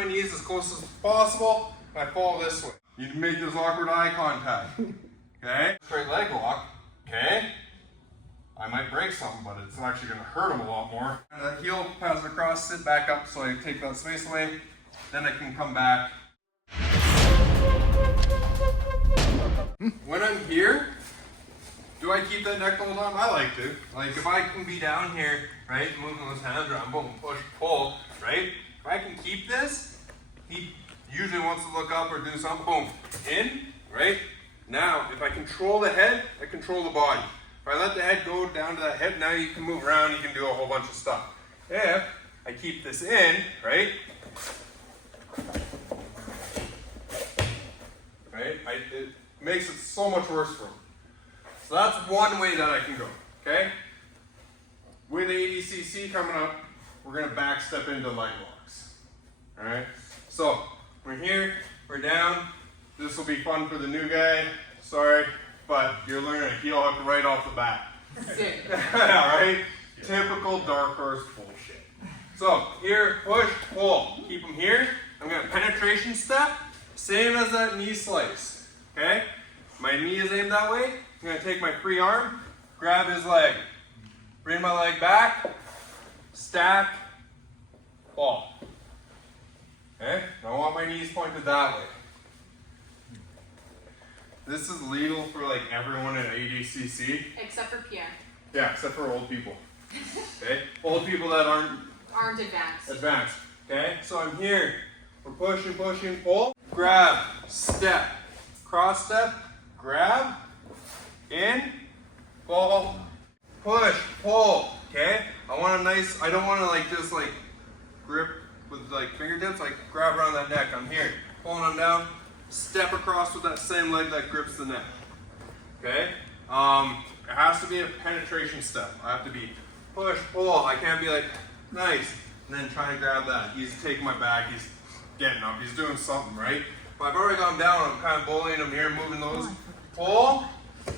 my knees as close as possible, and I fall this way. You can make this awkward eye contact, okay? Straight leg lock, okay? I might break something, but it's actually gonna hurt them a lot more. And that heel passes across, sit back up so I take that space away, then I can come back. When I'm here, do I keep that neck the whole time? I like to. Like if I can be down here, right, moving those hands around, boom, push, pull, right? If I can keep this, he usually wants to look up or do something, boom, in, right? Now, if I control the head, I control the body. If I let the head go down to that hip, now you can move around, you can do a whole bunch of stuff. If I keep this in, right? It makes it so much worse for me. So that's one way that I can go, okay? With ADCC coming up, we're gonna back step into leg locks, all right? So we're here, we're down. This will be fun for the new guy, sorry, but you're learning a heel hook right off the bat. Sick. Yeah, right? Typical dark horse bullshit. So here, push, pull. Keep them here. I'm gonna penetration step, same as that knee slice, okay? My knee is aimed that way. I'm gonna take my free arm, grab his leg, bring my leg back, stack, fall. Okay? I want my knees pointed that way. This is legal for like everyone at ADCC. Except for Pierre. Yeah, except for old people. Okay? Old people that aren't advanced. Okay? So I'm here. We're pushing, pushing, pull. Grab, step, cross step, grab, in, pull, push, pull. Okay? I don't want to like just like grip with like fingertips, like grab around that neck. I'm here. Pulling them down. Step across with that same leg that grips the neck. Okay? It has to be a penetration step. I have to be push, pull. I can't be like, nice, and then trying to grab that. He's taking my back, he's getting up, he's doing something, right? But I've already gone down, I'm kind of bullying him here, moving those. Pull,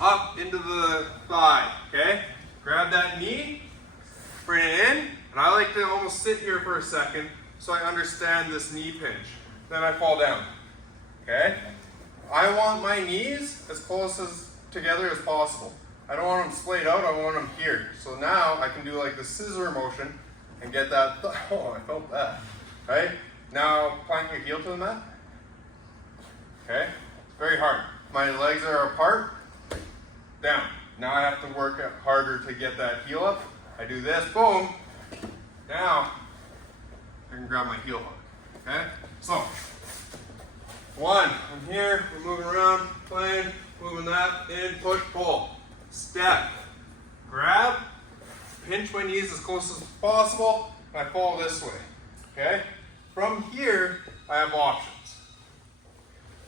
up into the thigh, okay? Grab that knee, bring it in, and I like to almost sit here for a second so I understand this knee pinch. Then I fall down. Okay? I want my knees as close together as possible. I don't want them splayed out, I want them here. So now I can do like the scissor motion and get that, oh, I felt that. Right? Now plant your heel to the mat. Okay? It's very hard. My legs are apart, down. Now I have to work harder to get that heel up. I do this, boom. Now I can grab my heel hook. Okay? So, one, I'm here, we're moving around, playing, moving that, in, push, pull, step, grab, pinch my knees as close as possible, and I fall this way, okay? From here, I have options.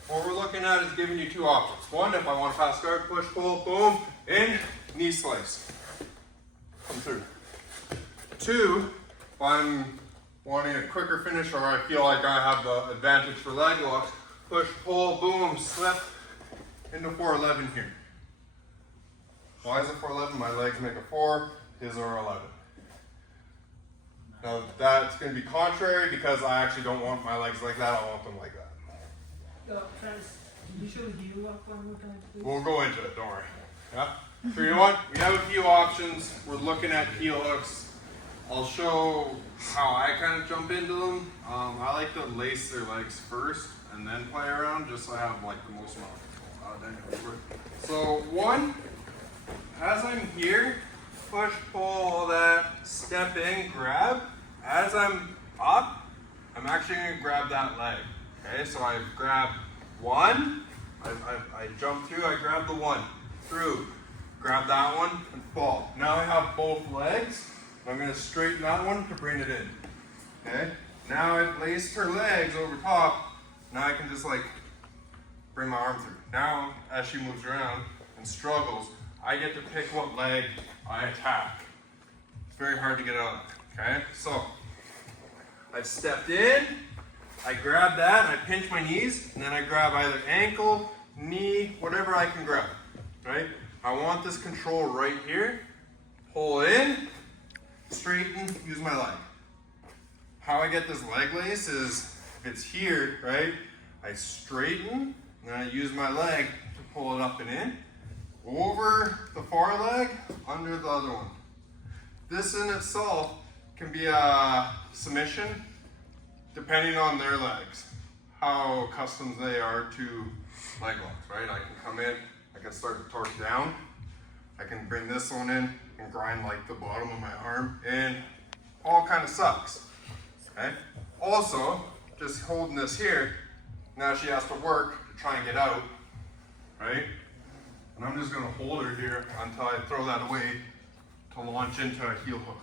What we're looking at is giving you two options. One, if I want to pass guard, push, pull, boom, in, knee slice, come through. Two, if I'm wanting a quicker finish or I feel like I have the advantage for leg locks, push, pull, boom, slip into 411 here. Why is it 411? My legs make a 4, his are 11. Now that's going to be contrary because I actually don't want my legs like that, I want them like that. Friends, can you show the heel up one more time, please? We'll go into it, don't worry. Yeah? So you know what? We have a few options. We're looking at heel hooks. I'll show how I kind of jump into them. I like to lace their legs first and then play around just so I have like the most amount of control. So one, as I'm here, push, pull, all that, step in, grab. As I'm up, I'm actually going to grab that leg. Okay, so I grab one, I jump through, I grab the one, through, grab that one, and fall. Now I have both legs. I'm going to straighten that one to bring it in. Okay? Now I've laced her legs over top. Now I can just like bring my arm through. Now, as she moves around and struggles, I get to pick what leg I attack. It's very hard to get out of. Okay? So, I've stepped in, I grab that, I pinch my knees, and then I grab either ankle, knee, whatever I can grab. Right? I want this control right here. Pull in, straighten, use my leg. How I get this leg lace is If it's here, right, I straighten, and then I use my leg to pull it up and in, over the far leg, under the other one. This in itself can be a submission, depending on their legs, how accustomed they are to leg locks, right? I can come in, I can start to torque down, I can bring this one in and grind like the bottom of my arm, and all kind of sucks, okay? Also, just holding this here, now she has to work to try and get out, right? And I'm just gonna hold her here until I throw that away to launch into a heel hook.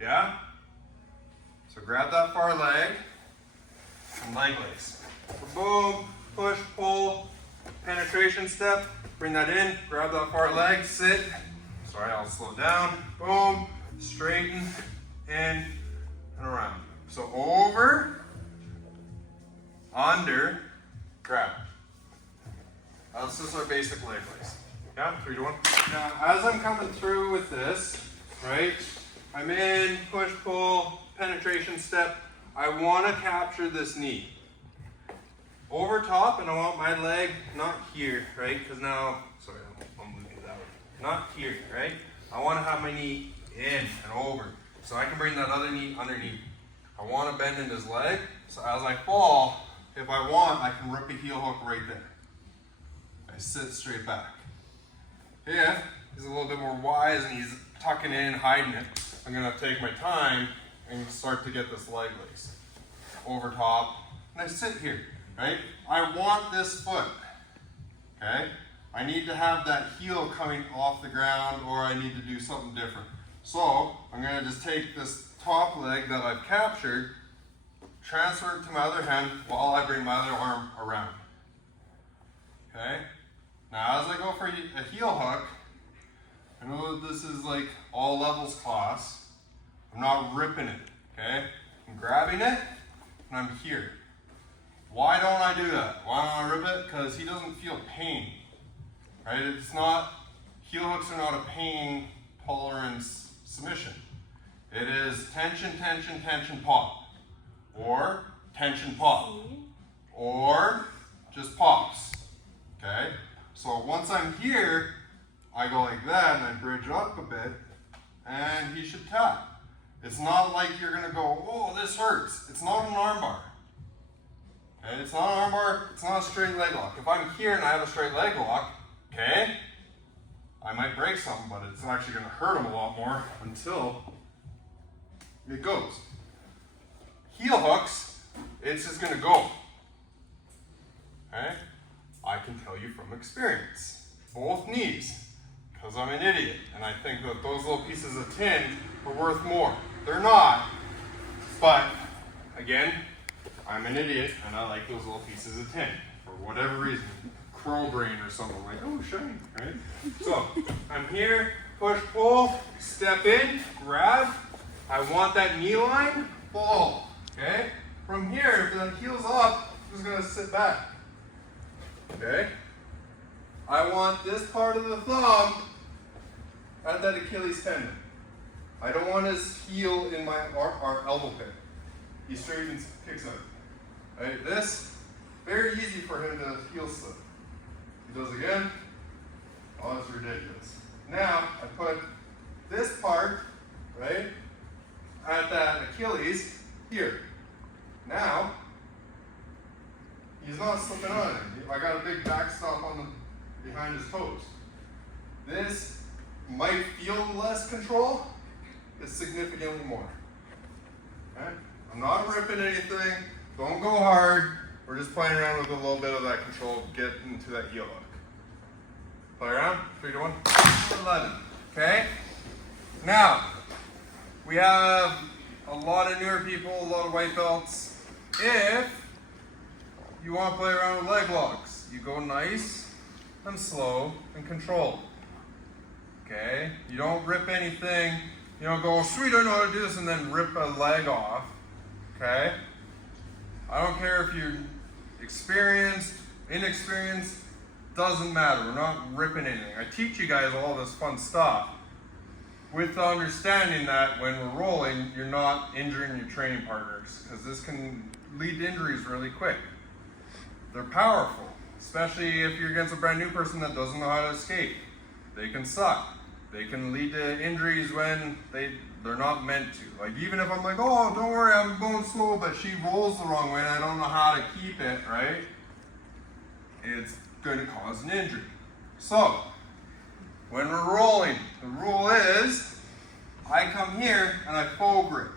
Yeah? So grab that far leg and leg lace. So boom, push, pull, penetration step, bring that in, grab that far leg, sit. Sorry, I'll slow down. Boom, straighten, in, and around. So over, under, grab. This is our basic leg lace. Yeah, 3, 2, 1. Now, as I'm coming through with this, right, I'm in, push, pull, penetration step. I want to capture this knee. Over top, and I want my leg not here, right, because now, sorry, I'm moving that way. Not here, right? I want to have my knee in and over, so I can bring that other knee underneath. I want to bend in his leg, so as I fall, if I want, I can rip a heel hook right there. I sit straight back. If he's a little bit more wise and he's tucking in, hiding it, I'm gonna take my time and start to get this leg lace. Over top, and I sit here, right? I want this foot, okay? I need to have that heel coming off the ground, or I need to do something different. So, I'm gonna just take this top leg that I've captured, transfer it to my other hand while I bring my other arm around. Okay? Now as I go for a heel hook, I know that this is like all levels class. I'm not ripping it, okay? I'm grabbing it, and I'm here. Why don't I do that? Why don't I rip it? Because he doesn't feel pain, right? It's not, heel hooks are not a pain tolerance submission. It is tension, tension, tension, pop. Or tension, pop. Or just pops, okay? So once I'm here, I go like that and I bridge up a bit and he should tap. It's not like you're gonna go, oh, this hurts. It's not an arm bar. Okay? It's not an arm bar, it's not a straight leg lock. If I'm here and I have a straight leg lock, okay, I might break something, but it's actually gonna hurt him a lot more until it goes. Heel hooks, it's just gonna go. Okay? I can tell you from experience, both knees, because I'm an idiot, and I think that those little pieces of tin are worth more. They're not, but again, I'm an idiot, and I like those little pieces of tin, for whatever reason. Crow brain or something like, oh, shiny, right? So, I'm here, push, pull, step in, grab. I want that knee line, fall, okay? From here, if the heel's up, I'm just gonna sit back. Okay? I want this part of the thumb at that Achilles tendon. I don't want his heel in my our elbow pit. He straightens, kicks out. Right? This, very easy for him to heel slip. He does again. Oh, that's ridiculous. Now, I put this part, right, at that Achilles here. Now, he's not slipping on it. I got a big backstop on the behind his toes. This might feel less control. It's significantly more. Okay? I'm not ripping anything. Don't go hard. We're just playing around with a little bit of that control. Get into that heel hook. Play around. 3, 2, 1. 11. Okay? Now, we have a lot of newer people, a lot of white belts. If you want to play around with leg locks, you go nice and slow and controlled. Okay? You don't rip anything. You don't go, sweet, I know how to do this, and then rip a leg off. Okay? I don't care if you're experienced, inexperienced, doesn't matter. We're not ripping anything. I teach you guys all this fun stuff. with the understanding that when we're rolling, you're not injuring your training partners, because this can lead to injuries really quick. They're powerful, especially if you're against a brand new person that doesn't know how to escape. They can suck. They can lead to injuries when they're not meant to. Like, even if I'm like, oh, don't worry, I'm going slow, but she rolls the wrong way and I don't know how to keep it, right? It's going to cause an injury. So, when we're rolling, the rule is, I come here and I full grip.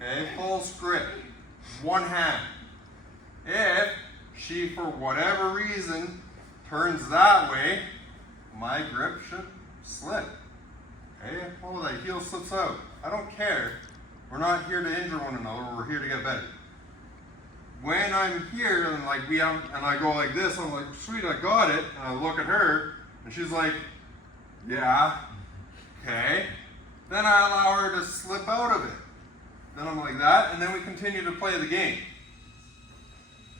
Okay, full grip. One hand. If she, for whatever reason, turns that way, my grip should slip. Okay, oh, that heel slips out. I don't care. We're not here to injure one another. We're here to get better. When I'm here and like and I go like this, I'm like, sweet, I got it. And I look at her, and she's like, yeah, okay. Then I allow her to slip out of it. Then I'm like that, and then we continue to play the game.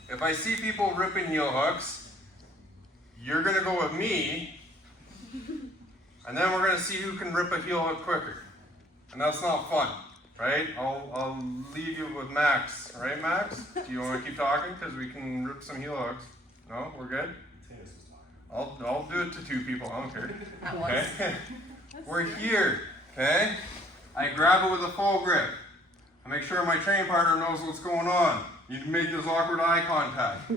If I see people ripping heel hooks, you're gonna go with me, and then we're gonna see who can rip a heel hook quicker. And that's not fun, right? I'll leave you with Max, right, Max? Do you want to keep talking? Because we can rip some heel hooks. No, we're good? I'll do it to two people, I don't care. Okay? We're here, okay? I grab it with a full grip. I make sure my training partner knows what's going on. You can make this awkward eye contact,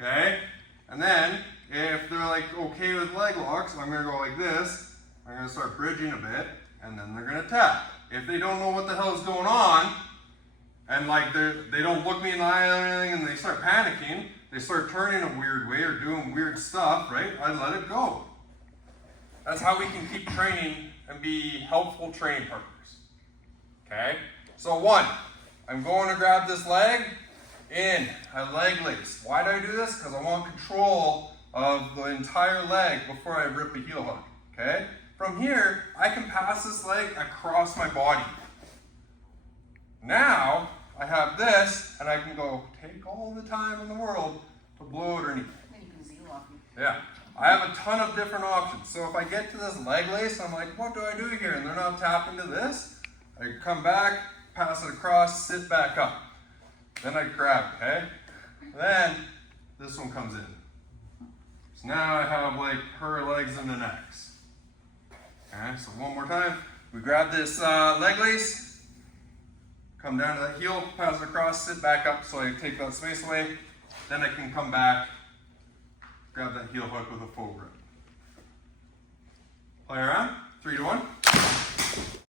okay? And then, if they're like okay with leg locks, I'm gonna go like this. I'm gonna start bridging a bit, and then they're gonna tap. If they don't know what the hell is going on, and like they don't look me in the eye or anything, and they start panicking, they start turning a weird way or doing weird stuff, right? I let it go. That's how we can keep training and be helpful training partners. Okay? So one, I'm going to grab this leg in, I leg lace. Why do I do this? Because I want control of the entire leg before I rip a heel hook. Okay? From here, I can pass this leg across my body. Now, I have this, and I can go take all the time in the world to blow underneath. Then you can zero off me. Yeah. I have a ton of different options. So if I get to this leg lace, I'm like, what do I do here? And they're not tapping to this. I come back, pass it across, sit back up. Then I grab it, okay? Then this one comes in. So now I have like her legs and the necks. Okay, so one more time. We grab this leg lace, come down to that heel, pass it across, sit back up so I take that space away. Then I can come back, grab that heel hook with a full grip. Play around, 3 to 1.